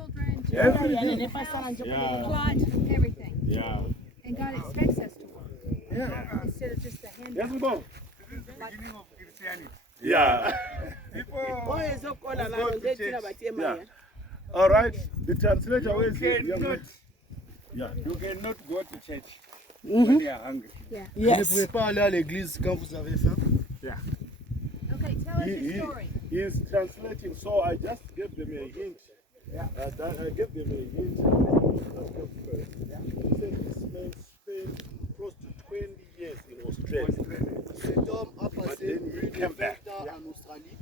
children, to Yeah. plot, everything. Yeah. And God expects us to work Yeah. instead of just a Yes, handout. we go. This is the beginning of Christianity. Yeah. People Yeah. All right. The translator you is here. cannot, Yeah. you cannot go to church when you are hungry. Vous ne pouvez pas aller à l'église quand vous avez faim. Yeah. Okay, tell us your story. He is translating, so I just gave them a hint. Yeah. I gave them a hint. He said this man spent close to 20 years in Australia. Cet homme a passé then he plus de came 20 back. ans en Australie.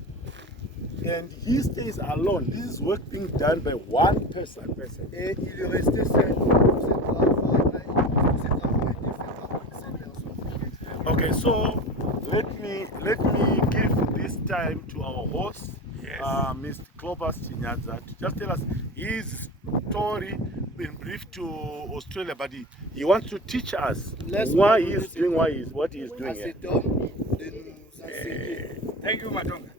And he stays alone. This is work being done by one person. Et il est resté seul. Tous ces travaux étaient faits par une seule personne. Okay, so let me give this time to our host, Yes. Mr. Clopas Chinyaza, to just tell us his story in brief to Australia, but he wants to teach us why he is doing what he is À doing here. cet homme de nous enseigner. Thank you, Matonga.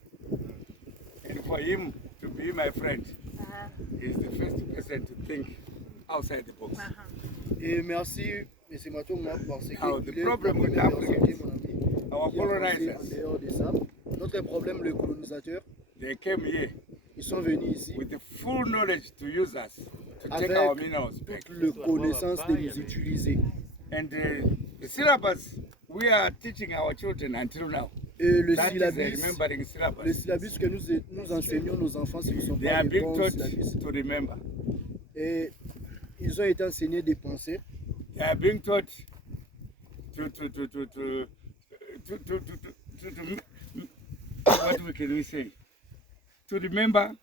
And for him to be my friend, he's the first person to think outside the box. Et merci, M. Matonga, parce qu'il Now, the est le problem with premier Africans, personne, mon ami, our qui a pensé en colonizers, dehors de ça. Notre problème, les colonisateurs, they came here ils sont venus ici with the full knowledge to use us, to take avec our minerals back. toute la connaissance de nous utiliser. And the syllabus we are teaching our children until now, Et le that is syllabus, the remembering le syllabus. syllabus que nous enseignons nos enfants, ce ne sont They pas are des being bons taught syllabus. to remember. Et ils ont été enseignés des pensées. They are being taught to what can we say? To remember,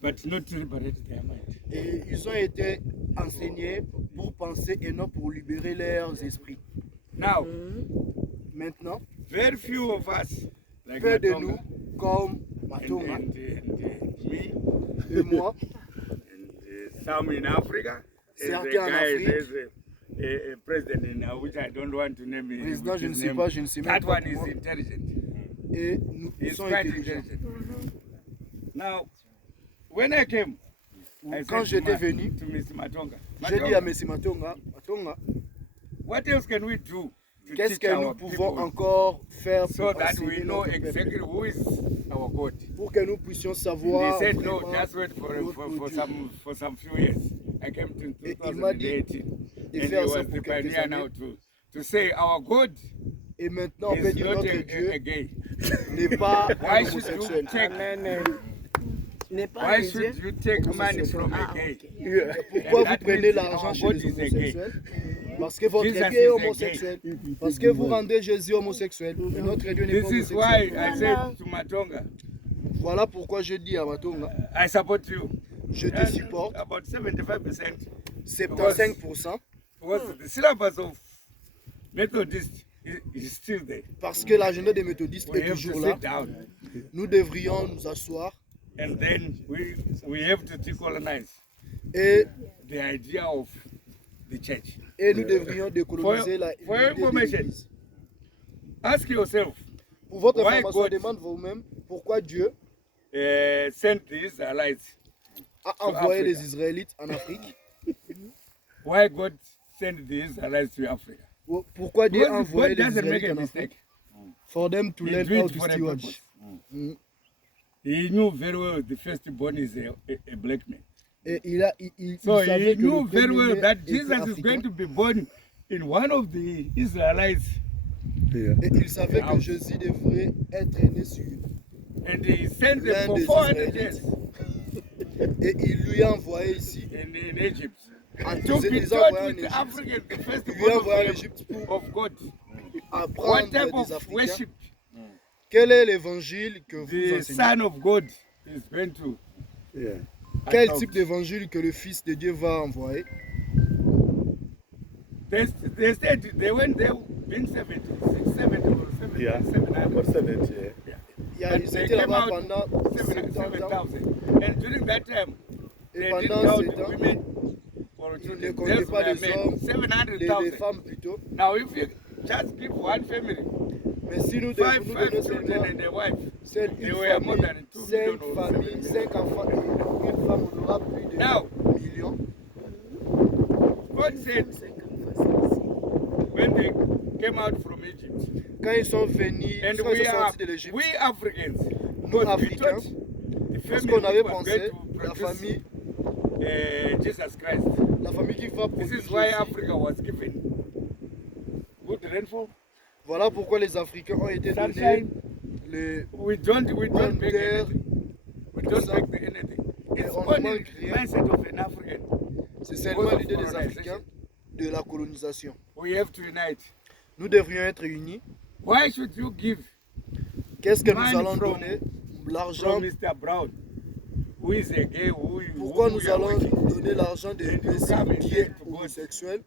but not to liberate their mind. Et ils ont été enseignés pour penser et non pour libérer leurs esprits. Now, Maintenant, very few of us, like peu de Matonga nous, comme and Matonga me, et moi, and some in Africa, there's a Certains en guy, Afrique. there's a president in which I don't want to name him. président, which je ne his sais name. pas, je ne sais même That pas one is comment. intelligent. Et nous ils He's sont quite intelligents. intelligent. Now, when I came, I Quand said j'étais venu, to Mr. Matonga, j'ai dit à Matonga, M. Matonga, Matonga, what else can we do to qu'est-ce teach que nous our pouvons people encore faire so pour that we enseigner know notre exactly peuple, who is our God? pour que nous puissions And savoir he said, no, vraiment just wait for notre Dieu. some few years. I came to Et il m'a dit 2018, de and he faire ça was pour the quelques pioneer now années. to say our God Et maintenant, on peut is dire not notre a Dieu gay. n'est pas Why un should you homosexuel. take? N'est pas Why un should Dieu. you take money from a gay? Pourquoi And vous that prenez means l'argent our chez God les is a gay. homosexuels? Parce que votre Jesus Dieu is est a homosexuel. Parce que vous rendez Jésus homosexuel. Mais notre Dieu n'est pas This is why homosexuel. I said to Matonga, Voilà pourquoi je dis à Matonga, I support you. je te And supporte. about 75% 75%. was the syllabus of Methodist is still there. Parce que l'agenda des méthodistes We est have to toujours là. sit down, Nous devrions nous asseoir and then we have to decolonize et, the idea of the church. nous devrions décoloniser la for l'idée de information, l'Église. Ask yourself, Pour votre why information, God- demande vous-même pourquoi Dieu sent the Israelites, a envoyé Africa. les Israélites en Afrique. why God sent the Israelites to Africa. Pourquoi Dieu a Because envoyé God les doesn't make Israélites a en Afrique? mistake. For them to He learn do how it to for a steward. purpose. He knew very well the firstborn is a black man. Et il So savait he que le knew very well premier-né that était Jesus is africain. going to be born in one of the Israelites, Et il savait que Jésus devrait être né sur and he sent them l'un for des 400 Israélites. years Et il lui a envoyé ici. in Egypt En to tous be les taught envoyés en with the Égypte. Africans, the Il lui a firstborn envoyé en Égypte pour of God. What apprendre type des of Africains. worship Quel est l'évangile que vous the enseignez? Son of God is going to Quel adopt? type d'évangile que le Fils de Dieu va envoyer? They said they went there in 70 or 70, Yeah. 700. About 70, yeah. Ils étaient là-bas pendant 70 ans. 7,000. And during that time, Et they didn't pendant count ce temps, women or ils ne children. comptaient Those pas were les men. hommes, les 700,000. femmes plutôt. Now, if you just give one family Mais si nous five donnons children seulement and a wife, seule they une were more famille, than 2 million 5 or familles, 7 million. 5 enfants et une femme, on aura plus Quand ils sont venus, And quand ils sont sortis de l'Égypte, we Africans, nous because we Africains, thought the parce family qu'on avait was pensé, going to la produce famille, Jesus Christ. la famille qui va This produire is why Jésus. Africa was given good rainfall. Voilà pourquoi les Africains ont été donnés Sunshine. le We don't bonne make terre. anything. We don't Ça. make anything. It's on ne only manque the rien. mindset of an African. C'est seulement l'idée des Africains de la colonisation. We have to unite. Nous devrions être unis. Why should you give Qu'est-ce que Money nous allons from- donner? L'argent. from Mr. Brown, who is a gay, Pourquoi who nous we are allons working? donner l'argent de And you imbéciles come and qui say est to God, homosexuel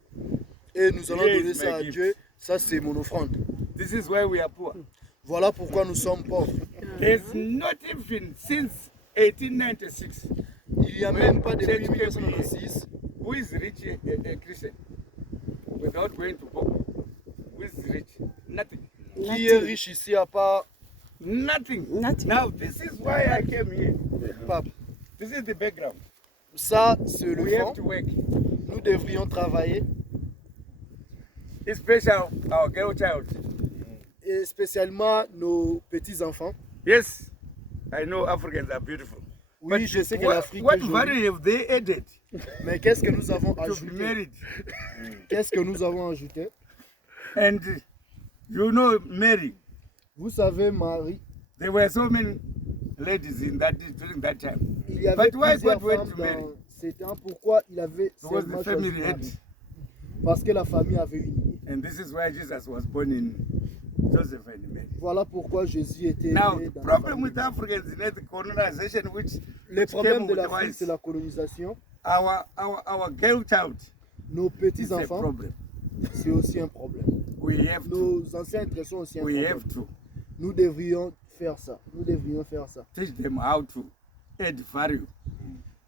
et nous allons Here is donner ça my à gift. Dieu? Ça, c'est mon offrande. This is why we are poor. Voilà pourquoi nous sommes pauvres. There's not even since 1896 Il n'y a même pas depuis 1996 who is rich a Christian without going to Bob. Who is rich? Nothing. qui est riche ici à part Nothing. Nothing. Now this is why I came here. Pape. This is the background. Ça, c'est le We have fond. to work. Nous devrions travailler, Especially our girl child. et spécialement nos petits-enfants. Yes, I know Africans are beautiful. Oui, je sais que What, l'Afrique what est jolie, value have they added mais qu'est-ce que nous avons to be ajouté? married? Qu'est-ce que nous avons ajouté? And you know, Mary, Vous savez, Marie, there were so many ladies in that during that time. il y avait But why plusieurs God went femmes to Mary? dans ces temps. Pourquoi il avait Because seulement the choisi family had, Marie? Parce que la famille avait une idée. and this is why Jesus was born in Joseph and Mary. Voilà pourquoi Jésus était Now, né the dans la problem famille. with Africans is the colonization, which Le came problème de with l'Afrique, wise. c'est la colonisation. Our girl child Nos is a petits-enfants, problem. c'est aussi un problème. We have to, Nos ancêtres sont aussi un we problème. have to Nous devrions faire ça. Nous devrions faire ça. teach them how to add value.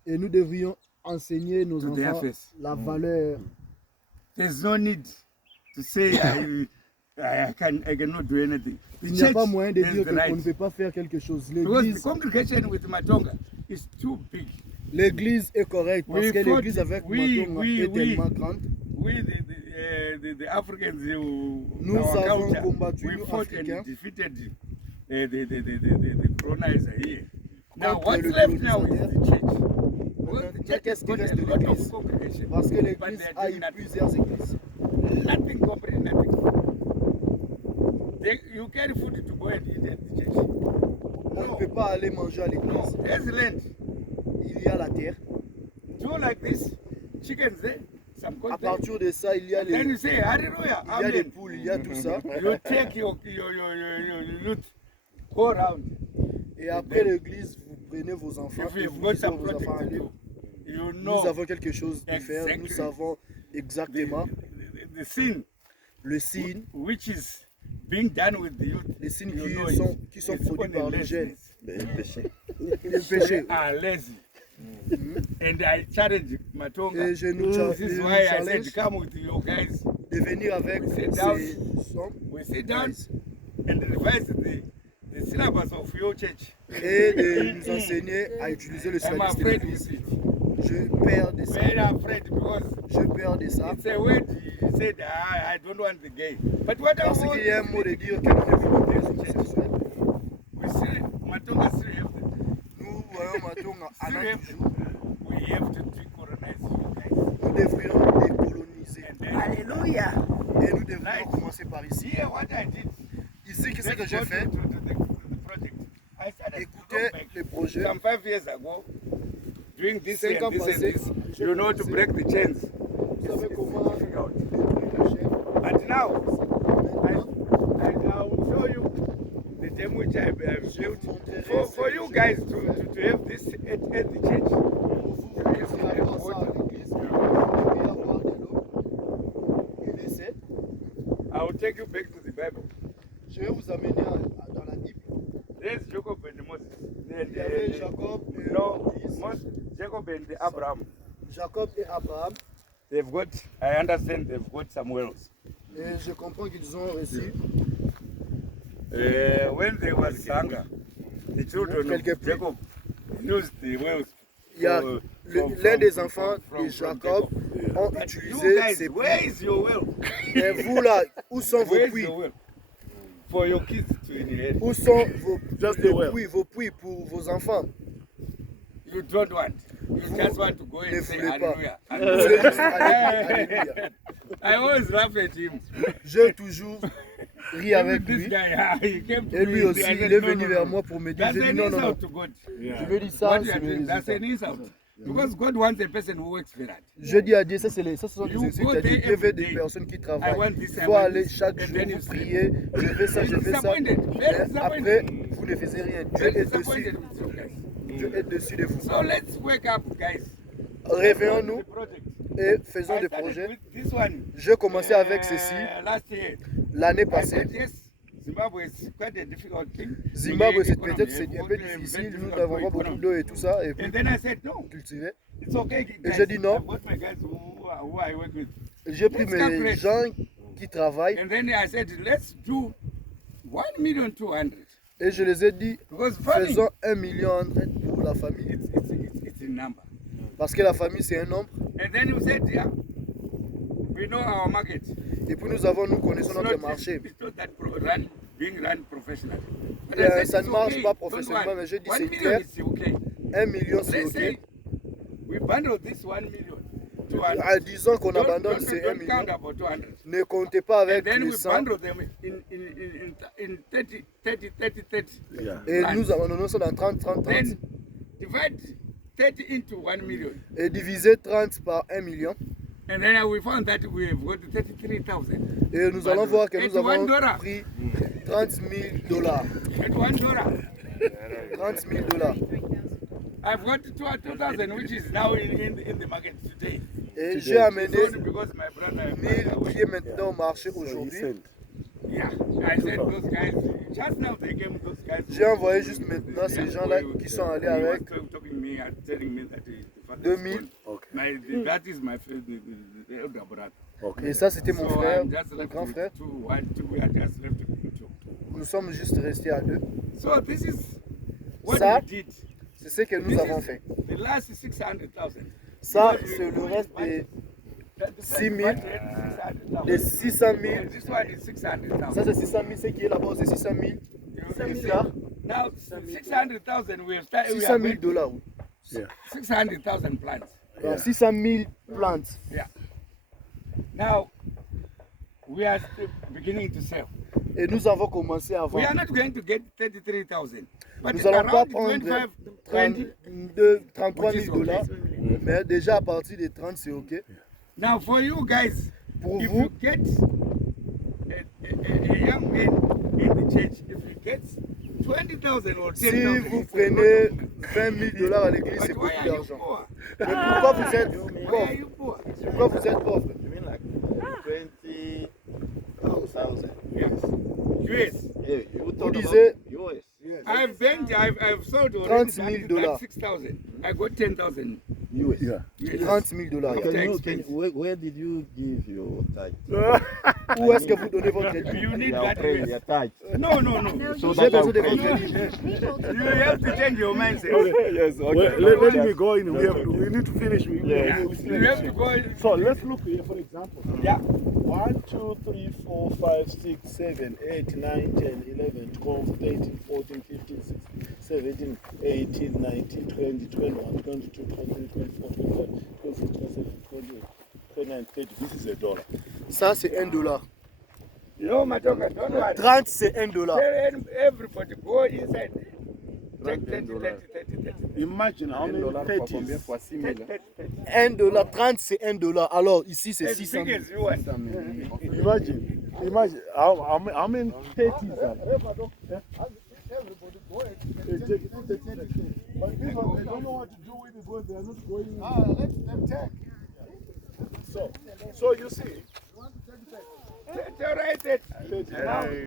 Et nous devrions enseigner nos To their enfants face. la valeur. There's no need to say I cannot do anything. The Il n'y a church pas moyen de has dire the qu'on ne right. peut pas faire quelque chose. Because the L'église, congregation with Matonga is too big. l'église est correcte parce We que fought- l'église avec we- Matonga we- est we- tellement grande. We, the Africans, Nous our avons culture, combattu, we nous, fought Africains, and defeated the colonizer here. Now, contre what's le left now is colonisateur. the church. Well, Maintenant, the church qu'est-ce has qui got reste a de lot l'église? of congregation, Parce que but l'église they a are eu doing nothing. plusieurs églises. Nothing, completely nothing. You carry food to go and eat at the church. On ne peut pas aller manger à No, l'église. there's land. Il y a la terre. Do like this, chickens there, some À goats there. partir de ça, il y a And then les, you say, Hallelujah, il y a les Amen. poules, il y a tout ça. You take your youth, go around. Et après l'église, vous prenez vos enfants If et you've vous got dites à some vos project enfants, to allez, do, you nous know avons quelque chose à faire, nous exactly savons exactement the sin le signe, which is being done with the youth. les signes You know qui sont it's produits only par les jeunes, laziness. les péchés. They are lazy. And I challenge Matonga. Et je nous This is why I said, challenge come with your guys. de venir avec We sit down. ces hommes We sit down and revise the syllabus of your church. et de nous enseigner à utiliser le I'm service de afraid l'église. with it. Je perds de ça. Very afraid because Je perds de ça. it's a word he said, I don't want the gay. But what Parce about qu'il y a un mot de dire que nous ne voulons pas les homosexuels. we see Matonga still have the, Nous voyons Matonga à still notre have jour. we have to decolonize you guys. Nous devrions décoloniser. And then Alléluia. Et nous devrions commencer par ici. here what I did. Ici, qu'est-ce que Let's j'ai go fait? to the project. I started to Écoutez go back les projets. some 5 years ago, doing this and 5 ans this and passés, this. j'ai You know, to commencé. break the chains. Vous savez comment Difficult. détruire la chaîne. But now, Maintenant, I will show you the dam which I've je built vous montrerai for ce you que guys j'ai to have this at the church. pour vous faire avoir ça à l'église. Vous devriez avoir de l'eau et des cèdres. I will take you back to the Bible. Je vais vous amener dans la Bible. There's Jacob and Moses. Il y avait Jacob et No, Moïse. Jacob and Abraham. Jacob et Abraham. They've got, I understand, they've got some wells. Et je comprends qu'ils ont reçu When there was hunger, the children of Quelque peu. Jacob used the wells. Il y a for- l'un des enfants from de Jacob ont But you utilisé guys, ces where puits. is your well? Et vous là, où sont vos Where is puits? your well? for your kids to inherit. Où sont vos, Just les the well. puits, vos puits pour vos enfants? You don't want. You just want to go Ne and say voulez pas. hallelujah. Vous voulez juste alléluia. I always laugh at him. J'ai toujours ri avec Even this lui. guy, he came to Et me, lui he aussi, said, il est no, venu no, vers no. moi pour me dire, That's j'ai dit an non, non, non. insult to God. Je lui ai dit ça, What you c'est are doing, le that's résultat. an insult. Because God wants a person who works for that. Je dis à Dieu, ça, ça ce sont You des insultes. go à Dieu. there Dieu veut every des day. personnes qui I travaillent. want this, Il I faut want aller this. chaque And jour, then you vous sleep. prier, je fais ça, He's je fais ça. disappointed. Very Mais après, disappointed. vous ne faisiez rien. Dieu Very est disappointed dessus. with you guys. Dieu est dessus de vous. So let's wake up, guys. Réveillons-nous The project. et faisons I des started projets. with this one. J'ai commencé avec ceci Last year. l'année I passée. said yes. Zimbabwe is quite a difficult thing. Zimbabwe, c'est Economy, peut-être c'est un peu very difficile. Nous difficult n'avons for pas beaucoup economy. d'eau et tout ça. Et And puis then I said no. cultiver. It's okay, guys. j'ai dit non. I've got my guys who I work with. J'ai pris Let's mes calculate. gens qui travaillent And then I said, let's do 1,200,000. et je les ai dit, Because farming, faisons 1,1 million pour la famille. it's a number. Parce que la famille, c'est un nombre. And then you said, yeah, we know our market. Et puis nous connaissons It's notre not, marché. it's not that being run professionally. But Yeah, I said, ça it's ne marche okay, pas don't professionnellement, worry. mais je dis 1 c'est million clair. is okay. 1 million, c'est Let's OK. say we bundle this 1 million. 200. Disons qu'on Don't- abandonne don't- ces 1 don't million. count about 200. Ne comptez pas And avec then les we 100. bundle them in 30. Yeah. Et plans. nous abandonnons ça dans 30, 30, 30. Then divide 30 into 1 million. Et diviser 30 par 1 million. And then we found that we have got 33,000. Et nous allons voir que At nous avons $1. pris 30 000 dollars. At $1. 30 000 dollars. I've got 2,000, which is now in the market today. Et j'ai amené It's only because my brother 1000 qui est maintenant au marché So he aujourd'hui. said, Yeah, I said those guys, just now they came, those guys. J'ai envoyé juste maintenant ces gens-là qui sont allés avec Talking me and telling me that the father 2000. is gone. That is my friend, the elder brother. Et ça, c'était mon So frère, I'm just mon left grand with frère. two, we are just left with two. Nous sommes juste restés à deux. So this is what Ça, we did. c'est ce que nous avons fait. The last 600,000. Ça, c'est le reste des 6 000, des 600 000. And this one is 600,000. Ça, c'est 600 000. Ce qui est là-bas, c'est 600 000. Et ça, Now 600,000 we have started. 600 000 dollars. 600,000 plants. Donc, 600 000 plantes. Yeah. Now we are still beginning to sell. Et nous avons commencé à We are vendre. not going to get 33,000, but Nous n'allons pas around prendre 25, 20. 33 000 dollars. Mais déjà, à partir de 30, c'est OK. Now for you guys, Pour if vous, you get a young man in the church, if he gets 20,000 or 10,000, si vous it's a lot prenez of money. 20 000 dollars à l'église, c'est But why beaucoup are you d'argent. poor? Mais pourquoi vous êtes Why are pauvre? you poor? Pourquoi vous êtes pauvre? You mean like 20,000? Yes. US. Yeah, you talk disiez- about yours. I've sold 30 000 already dollars. 6,000. I got 10,000. US. yeah. US. 30 000 dollars. Where did you give your tithe? Où est-ce que vous donnez votre crédit? You need Your that prayer, US. your tithe. No, no, no. No, So you J'ai that's besoin de how- votre crédit. You have to change your mindset. Yes, okay. Let me go in. We need to finish. Yeah. You have to go. So let's look here, for example. Yeah. 1, 2, 3, 4, 5, 6, 7, 8, 9, 10, 11, 12, 13, 14, 15, 16, 17, 18, 19, 20, 21, 22, 23, 24, 25, 26, 27, 28, 29, 30. This is $1. Ça, c'est 1 dollar. No, Matoka, don't worry. 30, c'est 1 dollar. Tell everybody go inside. Take 30, 30, 30, 30. Imagine how many $1 fois combien 30s. fois 6 000? 1 dollar, 30, c'est 1 dollar. Alors, ici, c'est As 600 big 000. as you want. Imagine how many 30s are there? But these ones, they don't know what to do with it because they are not going. Let them check. So you see. All right.